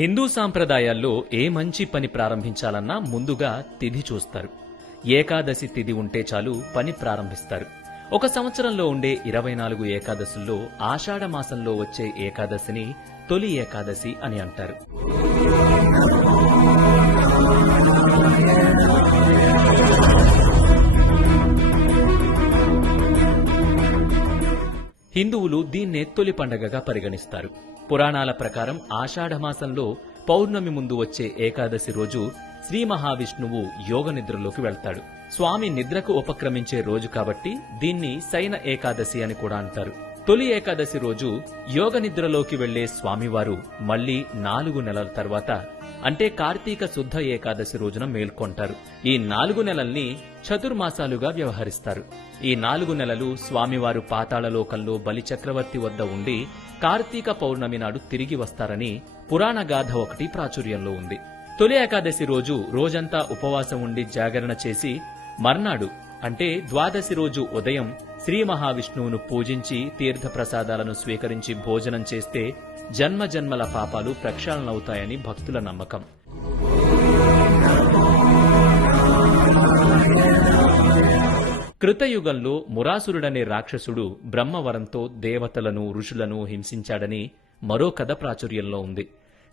హిందూ సాంప్రదాయాల్లో ఏ మంచి పని ప్రారంభించాలన్నా ముందుగా తిథి చూస్తారు. ఏకాదశి తిథి ఉంటే చాలు పని ప్రారంభిస్తారు. ఒక సంవత్సరంలో ఉండే 24 ఏకాదశుల్లో ఆషాఢ మాసంలో వచ్చే ఏకాదశిని తొలి ఏకాదశి అని అంటారు. హిందువులు దీన్నే తొలి పండగగా పరిగణిస్తారు. పురాణాల ప్రకారం ఆషాఢమాసంలో పౌర్ణమి ముందు వచ్చే ఏకాదశి రోజు శ్రీ మహావిష్ణువు యోగ నిద్రలోకి వెళ్తాడు. స్వామి నిద్రకు ఉపక్రమించే రోజు కాబట్టి దీన్ని శయన ఏకాదశి అని కూడా అంటారు. తొలి ఏకాదశి రోజు యోగ నిద్రలోకి వెళ్లే స్వామివారు మళ్లీ 4 నెలల తర్వాత అంటే కార్తీక శుద్ధ ఏకాదశి రోజున మేల్కొంటారు. ఈ 4 నెలల్ని చతుర్మాసాలుగా వ్యవహరిస్తారు. ఈ 4 నెలలు స్వామివారు పాతాళలోకంలో బలిచక్రవర్తి వద్ద ఉండి కార్తీక పౌర్ణమి నాడు తిరిగి వస్తారని పురాణగాథ ఒకటి ప్రాచుర్యంలో ఉంది. తొలి ఏకాదశి రోజు రోజంతా ఉపవాసం ఉండి జాగరణ చేసి మర్నాడు అంటే ద్వాదశి రోజు ఉదయం శ్రీ మహావిష్ణువును పూజించి తీర్థప్రసాదాలను స్వీకరించి భోజనం చేస్తే జన్మజన్మల పాపాలు ప్రక్షాళనవుతాయని భక్తుల నమ్మకం. కృతయుగంలో మురాసురుడనే రాక్షసుడు బ్రహ్మవరంతో దేవతలను ఋషులను హింసించాడని మరో కథ ప్రాచుర్యంలో ఉంది.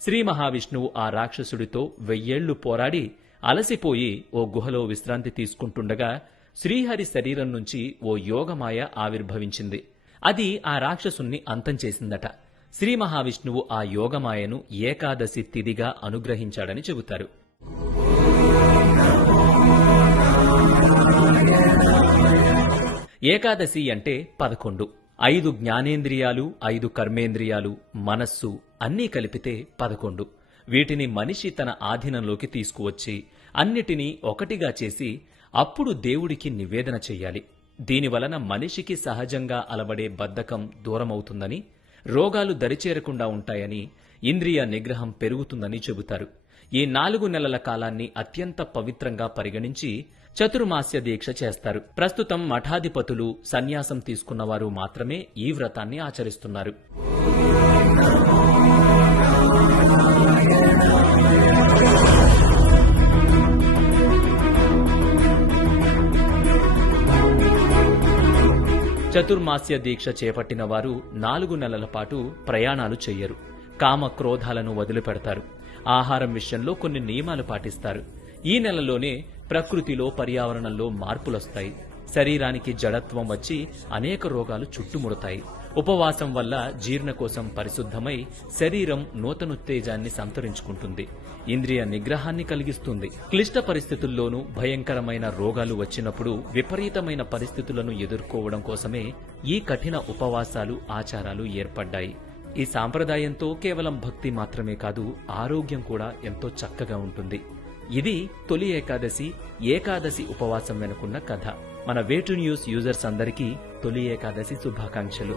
శ్రీ మహావిష్ణువు ఆ రాక్షసుడితో 1000 ఏళ్లు పోరాడి అలసిపోయి ఓ గుహలో విశ్రాంతి తీసుకుంటుండగా శ్రీహరి శరీరం నుంచి ఓ యోగమాయ ఆవిర్భవించింది. అది ఆ రాక్షసుణ్ణి అంతం చేసిందట. శ్రీ మహావిష్ణువు ఆ యోగమాయను ఏకాదశి తిథిగా అనుగ్రహించాడని చెబుతారు. ఏకాదశి అంటే 11. 5 జ్ఞానేంద్రియాలు, 5 కర్మేంద్రియాలు, మనస్సు అన్నీ కలిపితే 11. వీటిని మనిషి తన ఆధీనంలోకి తీసుకువచ్చి అన్నిటినీ ఒకటిగా చేసి అప్పుడు దేవుడికి నివేదన చెయ్యాలి. దీనివలన మనిషికి సహజంగా అలవడే బద్ధకం దూరమవుతుందని, రోగాలు దరిచేరకుండా ఉంటాయని, ఇంద్రియ నిగ్రహం పెరుగుతుందని చెబుతారు. ఈ 4 నెలల కాలాన్ని అత్యంత పవిత్రంగా పరిగణించి చతుర్మాస్య దీక్ష చేస్తారు. ప్రస్తుతం మఠాధిపతులు, సన్యాసం తీసుకున్నవారు మాత్రమే ఈ వ్రతాన్ని ఆచరిస్తున్నారు. చతుర్మాస్య దీక్ష చేపట్టిన వారు 4 నెలల పాటు ప్రయాణాలు చెయ్యరు. కామ క్రోధాలను వదిలిపెడతారు. ఆహారం విషయంలో కొన్ని నియమాలు పాటిస్తారు. ఈ నెలలోనే ప్రకృతిలో, పర్యావరణంలో మార్పులొస్తాయి. శరీరానికి జడత్వం వచ్చి అనేక రోగాలు చుట్టుముడతాయి. ఉపవాసం వల్ల జీర్ణకోశం పరిశుద్ధమై శరీరం నూతనోత్తేజాన్ని సంతరించుకుంటుంది. ఇంద్రియ నిగ్రహాన్ని కలిగిస్తుంది. క్లిష్ట పరిస్థితుల్లోనూ భయంకరమైన రోగాలు వచ్చినప్పుడు విపరీతమైన పరిస్థితులను ఎదుర్కోవడం కోసమే ఈ కఠిన ఉపవాసాలు, ఆచారాలు ఏర్పడ్డాయి. ఈ సాంప్రదాయంతో కేవలం భక్తి మాత్రమే కాదు, ఆరోగ్యం కూడా ఎంతో చక్కగా ఉంటుంది. ఇది తొలి ఏకాదశి ఉపవాసం వెనుకున్న కథ. మన వే2న్యూస్ యూజర్స్ అందరికీ తొలి ఏకాదశి శుభాకాంక్షలు.